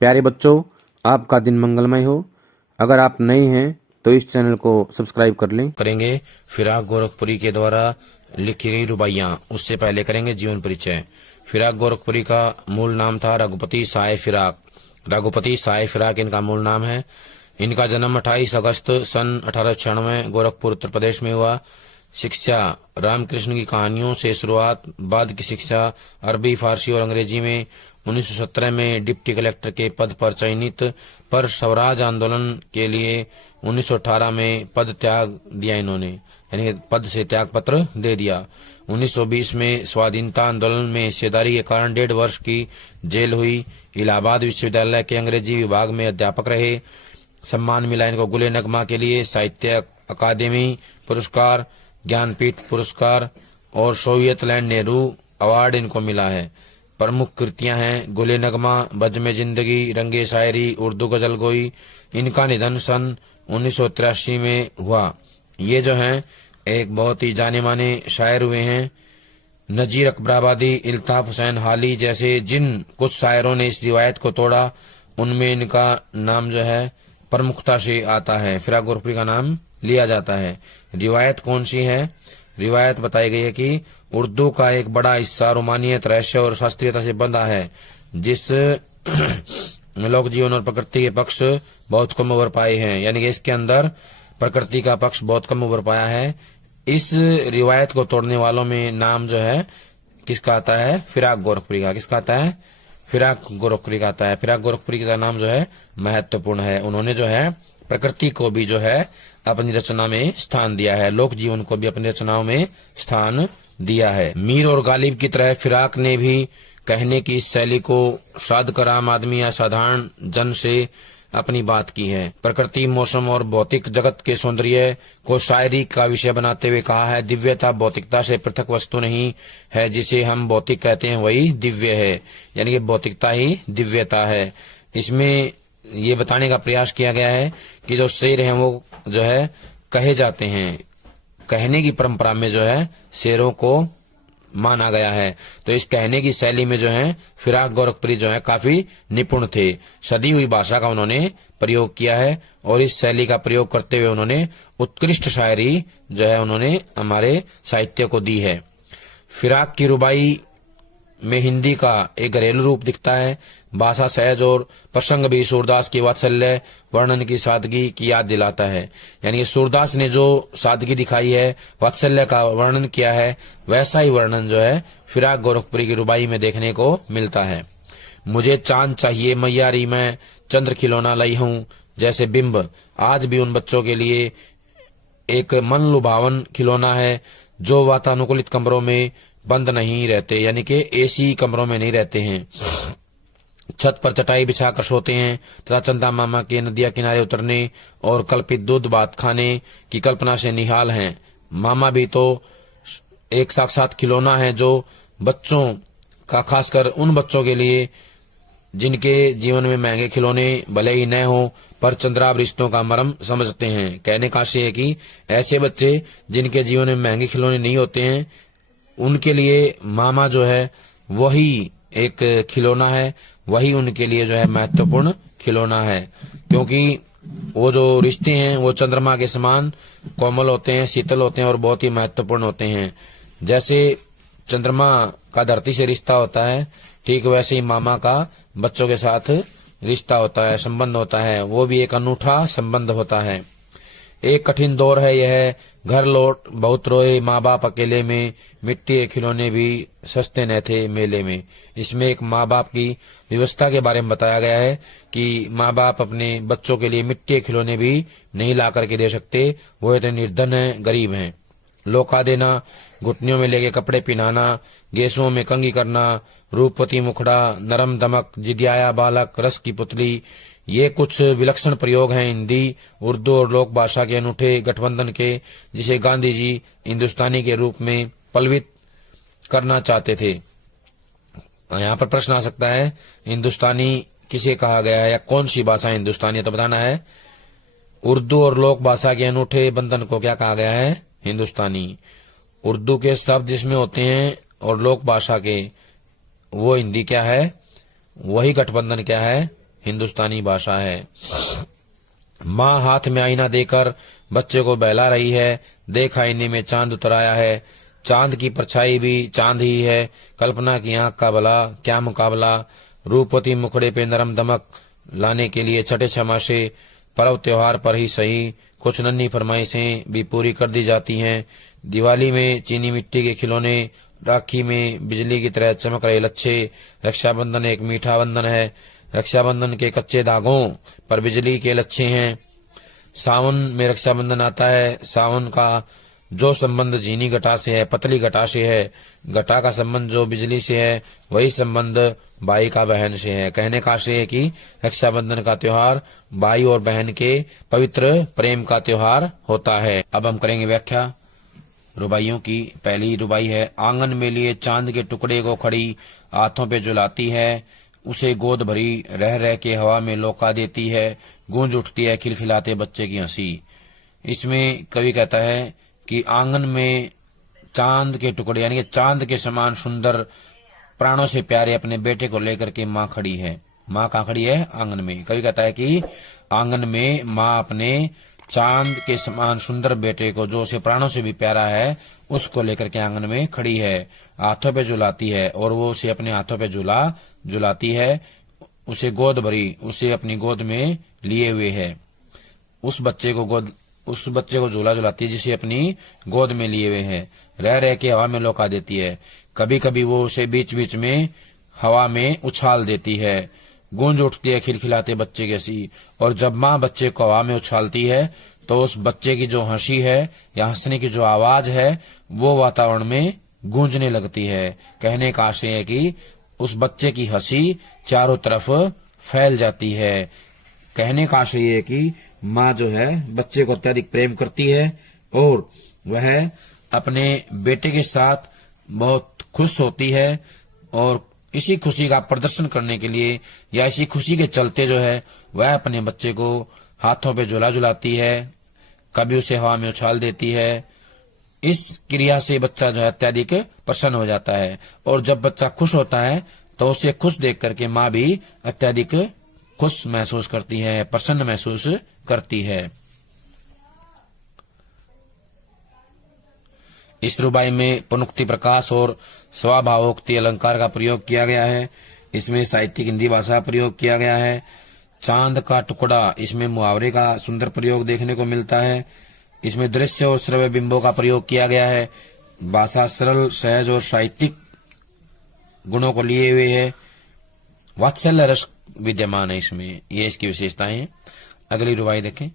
प्यारे बच्चों, आपका दिन मंगलमय हो। अगर आप नए हैं तो इस चैनल को सब्सक्राइब कर लें। करेंगे फिराक गोरखपुरी के द्वारा लिखी गई रुबाइयां। उससे पहले करेंगे जीवन परिचय। फिराक गोरखपुरी का मूल नाम था रघुपति साय फिराक। रघुपति साय फिराक इनका मूल नाम है। इनका जन्म 28 अगस्त सन 1896 गोरखपुर उत्तर प्रदेश में हुआ। शिक्षा रामकृष्ण की कहानियों से शुरुआत, बाद की शिक्षा अरबी, फारसी और अंग्रेजी में। 1917 में डिप्टी कलेक्टर के पद पर चयनित, पर स्वराज आंदोलन के लिए 1918 में पद त्याग दिया इन्होंने, यानी कि पद से त्याग पत्र दे दिया। 1920 में स्वाधीनता आंदोलन में हिस्सेदारी के कारण 1.5 वर्ष की जेल हुई। इलाहाबाद विश्वविद्यालय के अंग्रेजी विभाग में अध्यापक रहे। सम्मान मिला इनको गुले नगमा के लिए साहित्य अकादमी पुरस्कार, ज्ञानपीठ पुरस्कार और सोवियत लैंड नेहरू अवार्ड इनको मिला है। प्रमुख कृतियां हैं गुले नगमा, बज़्म जिंदगी, रंगे शायरी, उर्दू गजल गोई। इनका निधन सन 1983 में हुआ। ये जो हैं एक बहुत ही जाने माने शायर हुए हैं। नजीर अकबराबादी, इल्ताफ हुसैन हाली जैसे जिन कुछ शायरों ने इस रिवायत को तोड़ा, उनमें इनका नाम जो है प्रमुखता से आता है। फिराक गोरखपुरी का नाम लिया जाता है। रिवायत कौन सी है? रिवायत बताई गई है कि उर्दू का एक बड़ा हिस्सा रोमानियत, रहस्य और शास्त्रीयता से बंधा है, जिस लोक जीवन और प्रकृति के पक्ष बहुत कम उभर पाए हैं, यानी कि इसके अंदर प्रकृति का पक्ष बहुत कम उभर पाया है। इस रिवायत को तोड़ने वालों में नाम जो है किसका आता है? फिराक गोरखपुरी का। किसका आता है? फिराक गोरखपुरी का आता है। फिराक गोरखपुरी का नाम जो है महत्वपूर्ण है। उन्होंने जो है प्रकृति को भी जो है अपनी रचना में स्थान दिया है, लोक जीवन को भी अपनी रचनाओं में स्थान दिया है। मीर और गालिब की तरह फिराक ने भी कहने की इस शैली को साध कर आम आदमी या साधारण जन से अपनी बात की है। प्रकृति, मौसम और भौतिक जगत के सौंदर्य को शायरी का विषय बनाते हुए कहा है, दिव्यता भौतिकता से पृथक वस्तु नहीं है, जिसे हम भौतिक कहते हैं वही दिव्य है, यानी कि भौतिकता ही दिव्यता है। इसमें ये बताने का प्रयास किया गया है कि जो शेर हैं वो जो है कहे जाते हैं, कहने की परंपरा में जो है शेरों को माना गया है। तो इस कहने की शैली में जो है फिराक गोरखपुरी जो है काफी निपुण थे। सदी हुई भाषा का उन्होंने प्रयोग किया है और इस शैली का प्रयोग करते हुए उन्होंने उत्कृष्ट शायरी जो है उन्होंने हमारे साहित्य को दी है। फिराक की रुबाई में हिंदी का एक घरेलू रूप दिखता है। भाषा सहज और प्रसंग भी सूरदास की वात्सल्य वर्णन की सादगी की याद दिलाता है, यानी सूरदास ने जो सादगी दिखाई है, वात्सल्य का वर्णन किया है, वैसा ही वर्णन जो है फिराक गोरखपुरी की रुबाई में देखने को मिलता है। मुझे चांद चाहिए मैयारी, मैं चंद्र खिलौना लाई हूँ जैसे बिंब, आज भी उन बच्चों के लिए एक मन लुभावन खिलौना है जो वातानुकूलित कमरों में बंद नहीं रहते, यानी कि एसी कमरों में नहीं रहते हैं, छत पर चटाई बिछाकर सोते हैं तथा चंदा मामा के नदिया किनारे उतरने और कल्पित दूध भात खाने की कल्पना से निहाल हैं। मामा भी तो एक साक्षात खिलौना है जो बच्चों का, खासकर उन बच्चों के लिए जिनके जीवन में महंगे खिलौने भले ही न हो पर चंद्राव रिश्तों का मर्म समझते हैं। कहने का आशय है कि ऐसे बच्चे जिनके जीवन में महंगे खिलौने नहीं होते हैं, उनके लिए मामा जो है वही एक खिलौना है, वही उनके लिए जो है महत्वपूर्ण खिलौना है, क्योंकि वो जो रिश्ते हैं वो चंद्रमा के समान कोमल होते हैं, शीतल होते हैं और बहुत ही महत्वपूर्ण होते हैं। जैसे चंद्रमा का धरती से रिश्ता होता है, ठीक वैसे ही मामा का बच्चों के साथ रिश्ता होता है, संबंध होता है, वो भी एक अनूठा संबंध होता है। एक कठिन दौर है यह, घर लौट बहुत रोए माँ बाप अकेले में, मिट्टी के खिलौने भी सस्ते न थे मेले में। इसमें एक माँ बाप की व्यवस्था के बारे में बताया गया है कि माँ बाप अपने बच्चों के लिए मिट्टी के खिलौने भी नहीं ला करके दे सकते, वो इतने निर्धन हैं, गरीब हैं। लोका देना, घुटनियों में लेके कपड़े पहनाना, गेसुओं में कंघी करना, रूपवती मुखड़ा, नरम दमक, जिदियाया बालक, रस की पुतली, ये कुछ विलक्षण प्रयोग हैं हिंदी, उर्दू और लोक भाषा के अनूठे गठबंधन के, जिसे गांधी जी हिंदुस्तानी के रूप में पल्वित करना चाहते थे। यहाँ पर प्रश्न आ सकता है, हिंदुस्तानी किसे कहा गया है या कौन सी भाषा हिंदुस्तानी है? तो बताना है उर्दू और लोक भाषा के अनूठे बंधन को क्या कहा गया है? हिंदुस्तानी। उर्दू के शब्द जिसमें होते हैं और लोक भाषा के वो हिंदी क्या है? वही गठबंधन क्या है? हिंदुस्तानी भाषा है। माँ हाथ में आईना देकर बच्चे को बहला रही है। देख आईने में चांद उतर आया है, चांद की परछाई भी चांद ही है। कल्पना की आंख का भला क्या मुकाबला, रूपवती मुखड़े पे नरम दमक लाने के लिए छठे छमासे पर्व त्योहार पर ही सही कुछ नन्ही फरमाइशें भी पूरी कर दी जाती हैं। दिवाली में चीनी मिट्टी के खिलौने, राखी में बिजली की तरह चमक रहे लच्छे, रक्षाबंधन एक मीठा बंधन है, रक्षाबंधन के कच्चे धागों पर बिजली के लच्छे हैं। सावन में रक्षाबंधन आता है। सावन का जो संबंध झीनी घटा से है, पतली घटा से है, घटा का संबंध जो बिजली से है, वही संबंध भाई का बहन से है। कहने का आशय है कि रक्षाबंधन का त्योहार भाई और बहन के पवित्र प्रेम का त्योहार होता है। अब हम करेंगे व्याख्या रुबाइयों की। पहली रुबाई है, आंगन में लिए चांद के टुकड़े को खड़ी हाथों पे झुलाती है, उसे गोद भरी रह रह के हवा में लौका देती है, गूंज उठती है खिलखिलाते बच्चे की हंसी। इसमें कवि कहता है कि आंगन में चांद के टुकड़े यानी कि चांद के समान सुंदर प्राणों से प्यारे अपने बेटे को लेकर के माँ खड़ी है। माँ कहाँ खड़ी है? आंगन में। कवि कहता है कि आंगन में माँ अपने चांद के समान सुंदर बेटे को, जो उसे प्राणों से भी प्यारा है, उसको लेकर के आंगन में खड़ी है, हाथों पे झुलाती है और वो उसे अपने हाथों पे झुलाती है, उसे गोद भरी, उसे अपनी गोद में लिए हुए है। उस बच्चे को झूला झुलाती है जिसे अपनी गोद में लिए हुए है, रह रह के हवा में लौका देती है। कभी कभी वो उसे बीच बीच में हवा में उछाल देती है, गूंज उठती है खिलखिलाते बच्चे की हंसी। और जब माँ बच्चे को हवा में उछालती है तो उस बच्चे की जो हंसी है या हंसने की जो आवाज है वो वातावरण में गूंजने लगती है। कहने का आशय है कि उस बच्चे की हंसी चारों तरफ फैल जाती है। कहने का आशय है कि माँ जो है बच्चे को अत्यधिक प्रेम करती है और वह अपने बेटे के साथ बहुत खुश होती है और इसी खुशी का प्रदर्शन करने के लिए या इसी खुशी के चलते जो है वह अपने बच्चे को हाथों पे झूला झुलाती है, कभी उसे हवा में उछाल देती है। इस क्रिया से बच्चा जो है अत्यधिक प्रसन्न हो जाता है और जब बच्चा खुश होता है तो उसे खुश देख करके माँ भी अत्यधिक खुश महसूस करती है, प्रसन्न महसूस करती है। इस रुबाई में पुनोक्ति प्रकाश और स्वभावोक्ति अलंकार का प्रयोग किया गया है। इसमें साहित्यिक हिंदी भाषा प्रयोग किया गया है। चांद का टुकड़ा, इसमें मुहावरे का सुंदर प्रयोग देखने को मिलता है। इसमें दृश्य और श्रव्य बिंबों का प्रयोग किया गया है। भाषा सरल, सहज और साहित्यिक गुणों को लिए हुए है। वात्सल्य रस विद्यमान है इसमें, ये इसकी विशेषताएं हैं। अगली रुबाई देखें।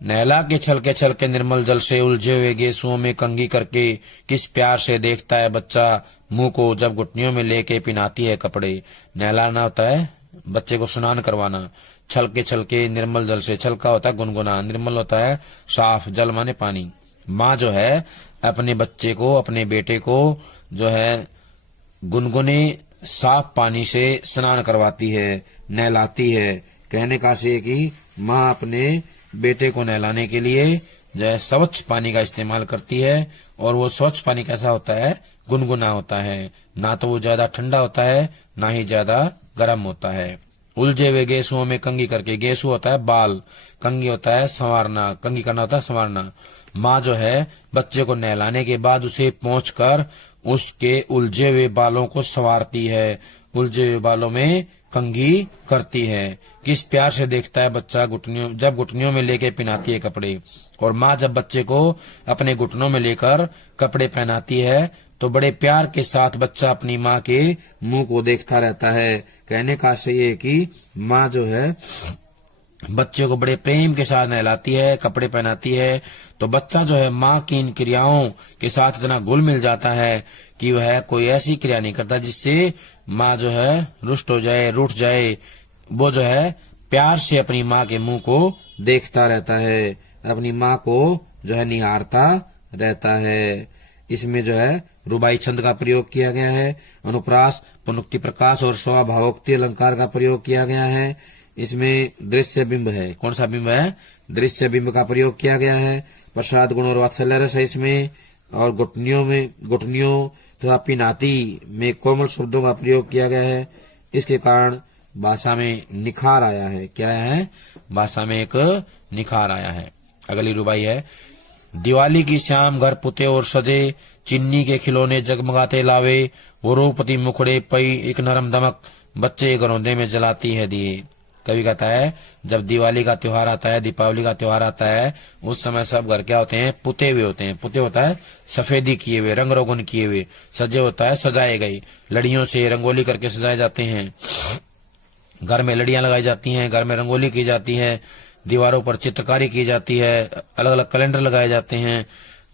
नैला के छलके निर्मल जल से उलझे हुए गेसुओं में कंघी करके किस प्यार से देखता है बच्चा मुंह को, जब घुटनियों में लेके पिनाती है कपड़े। नहलाना होता है बच्चे को स्नान करवाना। छलके निर्मल जल से, छलका होता है गुनगुना, निर्मल होता है साफ, जल माने पानी। माँ जो है अपने बच्चे को, अपने बेटे को जो है गुनगुने साफ पानी से स्नान करवाती है, नहलाती है। कहने का आशय है कि माँ अपने बेटे को नहलाने के लिए जो है स्वच्छ पानी का इस्तेमाल करती है और वो स्वच्छ पानी कैसा होता है? गुनगुना होता है, ना तो वो ज्यादा ठंडा होता है ना ही ज्यादा गर्म होता है। उलझे हुए गेसुओं में कंघी करके, गेसु होता है बाल, कंघी होता है संवारना, कंघी करना होता है संवारना। माँ जो है बच्चे को नहलाने के बाद उसे पोंछकर उसके उलझे हुए बालों को संवारती है, उलझे हुए बालों में कंघी करती है। किस प्यार से देखता है बच्चा जब घुटनियों में लेके पहनाती है कपड़े। और माँ जब बच्चे को अपने घुटनों में लेकर कपड़े पहनाती है तो बड़े प्यार के साथ बच्चा अपनी माँ के मुंह को देखता रहता है। कहने का आशय ये कि माँ जो है बच्चे को बड़े प्रेम के साथ नहलाती है, कपड़े पहनाती है, तो बच्चा जो है माँ की इन क्रियाओं के साथ इतना घुल मिल जाता है कि वह कोई ऐसी क्रिया नहीं करता जिससे माँ जो है रुष्ट हो जाए, रूठ जाए। वो जो है प्यार से अपनी माँ के मुंह को देखता रहता है, अपनी माँ को जो है निहारता रहता है। इसमें जो है रुबाई छंद का प्रयोग किया गया है। अनुप्रास, पुनोक्ति प्रकाश और स्वभावोक्ति अलंकार का प्रयोग किया गया है। इसमें दृश्य बिंब है। कौन सा बिंब है? दृश्य बिंब का प्रयोग किया गया है। प्रसाद गुण और वात्सल्य रस है इसमें। और घुटनियों तथा पिनाती में कोमल शब्दों का प्रयोग किया गया है। इसके कारण भाषा में निखार आया है। क्या है? भाषा में एक निखार आया है। अगली रुबाई है, दिवाली की शाम घर पुते और सजे, चिन्नी के खिलौने जगमगाते लावे, वो रूपती मुखड़े पई एक नरम दमक, बच्चे घरौंदे में जलाती है दिए। कवि कहता है जब दिवाली का त्योहार आता है, दीपावली का त्योहार आता है, उस समय सब घर क्या होते हैं? पुते हुए होते हैं। पुते होता है सफेदी किए हुए, रंग रोगन किए हुए। सजे होता है सजाए गए, लड़ियों से रंगोली करके सजाए जाते हैं। घर में लड़ियां लगाई जाती हैं, घर में रंगोली की जाती है, दीवारों पर चित्रकारी की जाती है, अलग अलग कैलेंडर लगाए जाते हैं।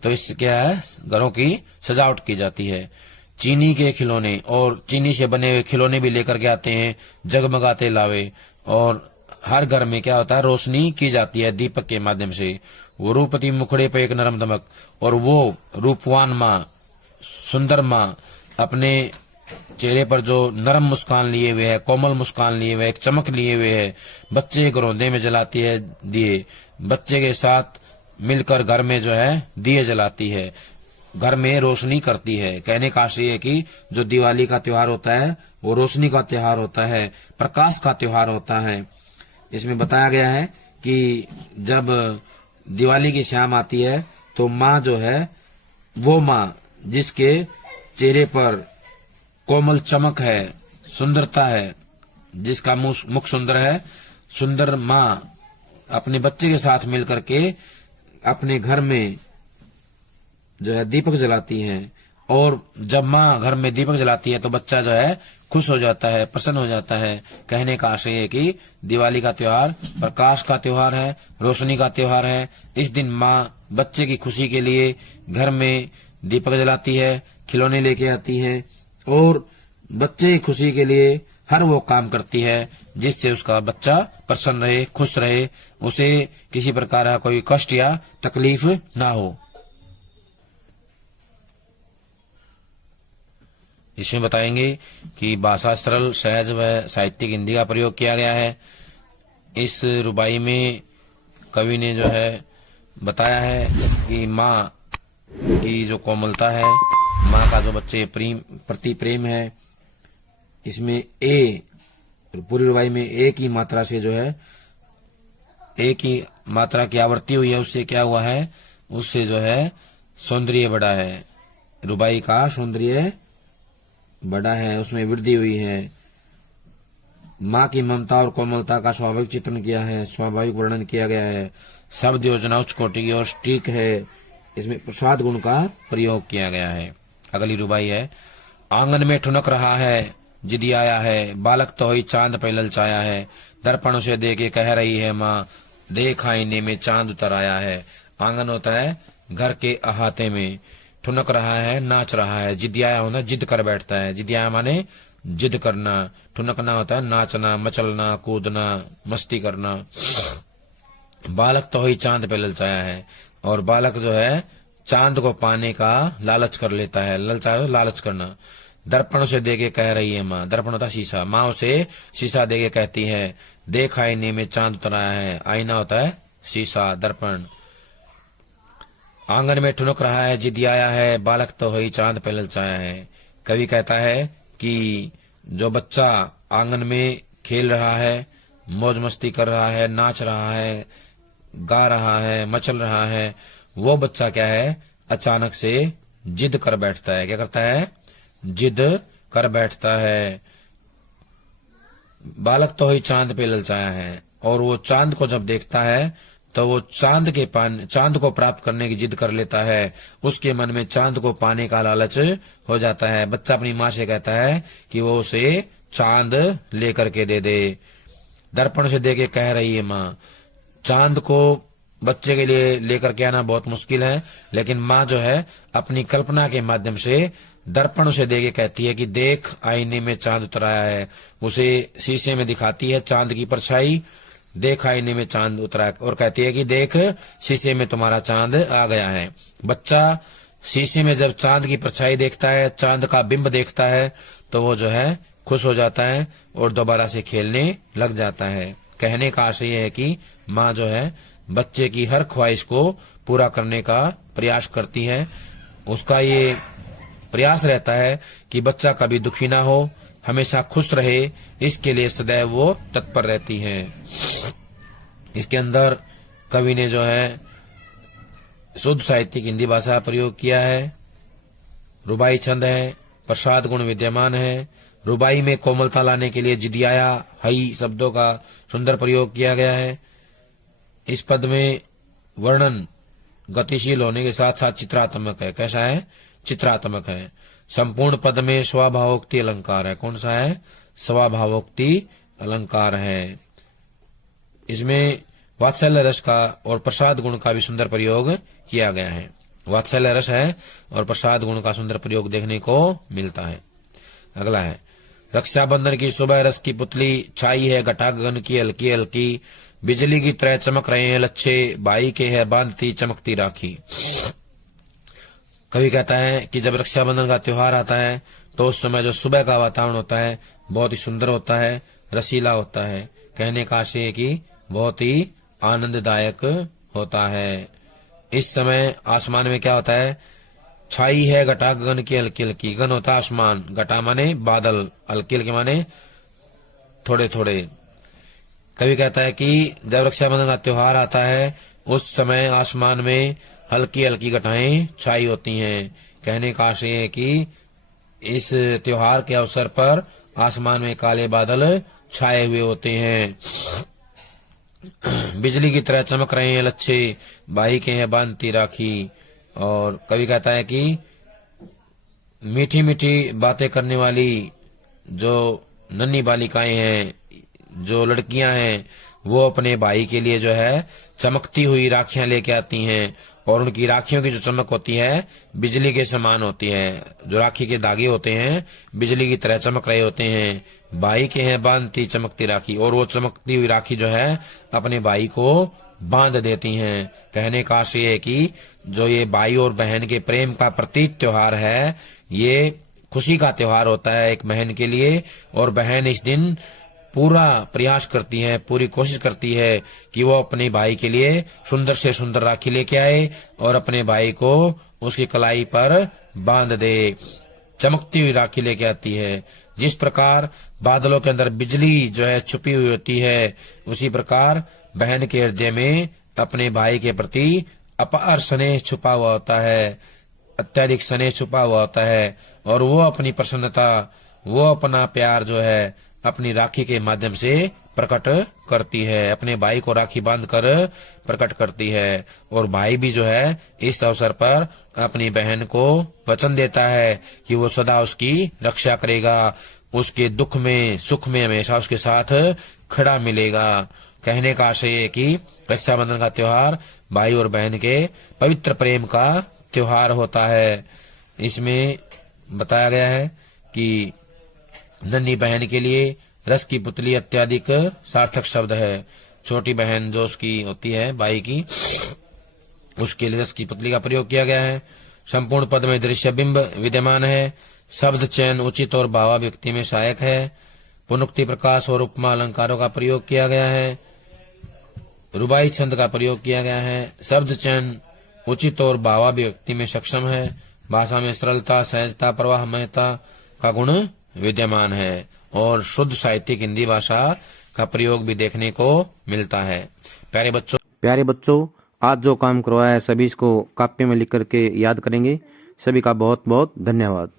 तो इससे क्या है? घरों की सजावट की जाती है। चीनी के खिलौने और चीनी से बने हुए खिलौने भी लेकर के आते हैं, जगमगाते लावे। और हर घर में क्या होता है? रोशनी की जाती है दीपक के माध्यम से। वो रूपती मुखड़े पे एक नरम दमक, और वो रूपवान माँ, सुंदर माँ अपने चेहरे पर जो नरम मुस्कान लिए हुए है, कोमल मुस्कान लिए हुए है, एक चमक लिए हुए है, बच्चे घरौंदे में जलाती है दिए। बच्चे के साथ मिलकर घर में जो है दिए जलाती है, घर में रोशनी करती है। कहने का आशय है कि जो दिवाली का त्योहार होता है वो रोशनी का त्योहार होता है, प्रकाश का त्योहार होता है। इसमें बताया गया है कि जब दिवाली की शाम आती है तो माँ जो है, वो माँ जिसके चेहरे पर कोमल चमक है, सुंदरता है, जिसका मुख सुंदर है, सुंदर माँ अपने बच्चे के साथ मिलकर के अपने घर में जो है दीपक जलाती है। और जब माँ घर में दीपक जलाती है तो बच्चा जो है खुश हो जाता है, प्रसन्न हो जाता है। कहने का आशय है कि दिवाली का त्योहार प्रकाश का त्योहार है, रोशनी का त्योहार है। इस दिन माँ बच्चे की खुशी के लिए घर में दीपक जलाती है, खिलौने लेके आती है और बच्चे की खुशी के लिए हर वो काम करती है जिससे उसका बच्चा प्रसन्न रहे, खुश रहे, उसे किसी प्रकार का कोई कष्ट या तकलीफ ना हो। इसमें बताएंगे कि भाषा सरल, सहज व साहित्यिक हिंदी का प्रयोग किया गया है। इस रुबाई में कवि ने जो है बताया है कि माँ की जो कोमलता है, माँ का जो बच्चे प्रति प्रेम है, इसमें ए पूरी रुबाई में एक ही मात्रा से जो है, एक ही मात्रा की आवृत्ति हुई है, उससे क्या हुआ है? उससे जो है सौंदर्य बढ़ा है, रुबाई का सौंदर्य बड़ा है, उसमें वृद्धि हुई है। माँ की ममता और कोमलता का स्वाभाविक चित्रण किया है, स्वाभाविक वर्णन किया गया है। शब्द योजना उच्च कोटि की और सटीक है। इसमें प्रसाद गुण का प्रयोग किया गया है। अगली रुबाई है, आंगन में ठुनक रहा है जिदी आया है, बालक तो ही चांद पे ललचाया है, दर्पण से दे के कह रही है माँ, देख आईने में चांद उतर आया है। आंगन होता है घर के अहाते में, ठुनक रहा है, नाच रहा है। जिदियाया होना जिद कर बैठता है, जिदियाया माने जिद करना। ठुनकना होता है नाचना, मचलना, कूदना, मस्ती करना। बालक तो ही चांद पे ललचाया है, और बालक जो है चांद को पाने का लालच कर लेता है। ललचाया लालच करना। दर्पण से दे के कह रही है माँ, दर्पण होता शीशा, माँ उसे शीशा दे के कहती है, देख आईने में चांद उतर आया है। आईना होता है शीशा, दर्पण। आंगन में ठुनक रहा है जिद आया है, बालक तो ही चांद पे ललचाया है। कवि कहता है कि जो बच्चा आंगन में खेल रहा है, मौज मस्ती कर रहा है, नाच रहा है, गा रहा है, मचल रहा है, वो बच्चा क्या है? अचानक से जिद कर बैठता है। क्या करता है? जिद कर बैठता है। बालक तो ही चांद पे ललचाया है, और वो चांद को जब देखता है तो वो चांद को प्राप्त करने की जिद कर लेता है। उसके मन में चांद को पाने का लालच हो जाता है। बच्चा अपनी माँ से कहता है कि वो उसे चांद लेकर के दे दे। दर्पण से दे के कह रही है माँ। चांद को बच्चे के लिए लेकर के आना बहुत मुश्किल है, लेकिन माँ जो है अपनी कल्पना के माध्यम से दर्पण से दे के कहती है कि देख आईने में चांद उतर आया है। उसे शीशे में दिखाती है चांद की परछाई, देख आईने में चांद उतरा, और कहती है कि देख शीशे में तुम्हारा चांद आ गया है। बच्चा शीशे में जब चांद की परछाई देखता है, चांद का बिंब देखता है, तो वो जो है खुश हो जाता है और दोबारा से खेलने लग जाता है। कहने का आशय है कि माँ जो है बच्चे की हर ख्वाहिश को पूरा करने का प्रयास करती है। उसका ये प्रयास रहता है कि बच्चा कभी दुखी ना हो, हमेशा खुश रहे, इसके लिए सदैव वो तत्पर रहती हैं। इसके अंदर कवि ने जो है शुद्ध साहित्यिक हिंदी भाषा का प्रयोग किया है। रुबाई छंद है, प्रसाद गुण विद्यमान है। रुबाई में कोमलता लाने के लिए जिदियाया हई शब्दों का सुंदर प्रयोग किया गया है। इस पद में वर्णन गतिशील होने के साथ साथ चित्रात्मक है। कैसा है? चित्रात्मक है। संपूर्ण पद में स्वभावोक्ति अलंकार है। कौन सा है? स्वभावोक्ति अलंकार है। इसमें वात्सल्य रस का और प्रसाद गुण का भी सुंदर प्रयोग किया गया है। वात्सल्य रस है और प्रसाद गुण का सुंदर प्रयोग देखने को मिलता है। अगला है, रक्षाबंधन की सुबह रस की पुतली छाई है घटा गगन की हल्की हल्की, बिजली की तरह चमक रहे हैं लच्छे, भाई के है बांधती चमकती राखी। कवि कहता है कि जब रक्षाबंधन का त्योहार आता है तो उस समय जो सुबह का वातावरण होता है बहुत ही सुंदर होता है, रसीला होता है। कहने का आशय है कि बहुत ही आनंददायक होता है। इस समय आसमान में क्या होता है? छाई है घटा गगन की हल्की हल्की। गगन होता है आसमान, घटा माने बादल, हल्की हल्की माने थोड़े थोड़े। कवि कहता है कि जब रक्षाबंधन का त्योहार आता है उस समय आसमान में हल्की हल्की घटाएं छाई होती हैं। कहने का आशय है कि इस त्योहार के अवसर पर आसमान में काले बादल छाए हुए होते हैं। बिजली की तरह चमक रहे हैं लच्छे, भाई के हैं बांधती राखी। और कवि कहता है कि मीठी मीठी बातें करने वाली जो नन्ही बालिकाएं हैं, जो लड़कियां हैं, वो अपने भाई के लिए जो है चमकती हुई राखियां लेके आती हैं और उनकी राखियों की जो चमक होती है बिजली के समान होती है। जो राखी के धागे होते हैं बिजली की तरह चमक रहे होते हैं। भाई के हैं बांधती चमकती राखी, और वो चमकती हुई राखी जो है अपने भाई को बांध देती हैं। कहने का आशय है कि जो ये भाई और बहन के प्रेम का प्रतीक त्योहार है, ये खुशी का त्योहार होता है एक बहन के लिए। और बहन इस दिन पूरा प्रयास करती है, पूरी कोशिश करती है कि वो अपने भाई के लिए सुंदर से सुंदर राखी लेके आए और अपने भाई को उसकी कलाई पर बांध दे। चमकती हुई राखी लेके आती है। जिस प्रकार बादलों के अंदर बिजली जो है छुपी हुई होती है, उसी प्रकार बहन के हृदय में अपने भाई के प्रति अपार स्नेह छुपा हुआ होता है, अत्यधिक स्नेह छुपा हुआ होता है। और वो अपनी प्रसन्नता, वो अपना प्यार जो है अपनी राखी के माध्यम से प्रकट करती है, अपने भाई को राखी बांधकर प्रकट करती है। और भाई भी जो है इस अवसर पर अपनी बहन को वचन देता है कि वो सदा उसकी रक्षा करेगा, उसके दुख में सुख में हमेशा उसके साथ खड़ा मिलेगा। कहने का आशय है कि रक्षाबंधन का त्योहार भाई और बहन के पवित्र प्रेम का त्योहार होता है। इसमें बताया गया है कि नन्ही बहन के लिए रस की पुतली अत्याधिक सार्थक शब्द है। छोटी बहन जो उसकी होती है भाई की, उसके लिए रस की पुतली का प्रयोग किया गया है। संपूर्ण पद में दृश्य बिंब विद्यमान है। शब्द चयन उचित और भावाभिव्यक्ति में सहायक है। पुनोक्ति प्रकाश और उपमा अलंकारों का प्रयोग किया गया है। रुबाई छंद का प्रयोग किया गया है। शब्द चयन उचित और भावाभिव्यक्ति में सक्षम है। भाषा में सरलता, सहजता, प्रवाहमयता का गुण विद्यमान है और शुद्ध साहित्यिक हिंदी भाषा का प्रयोग भी देखने को मिलता है। प्यारे बच्चों, आज जो काम करवाया है सभी इसको कॉपी में लिख करके याद करेंगे। सभी का बहुत बहुत धन्यवाद।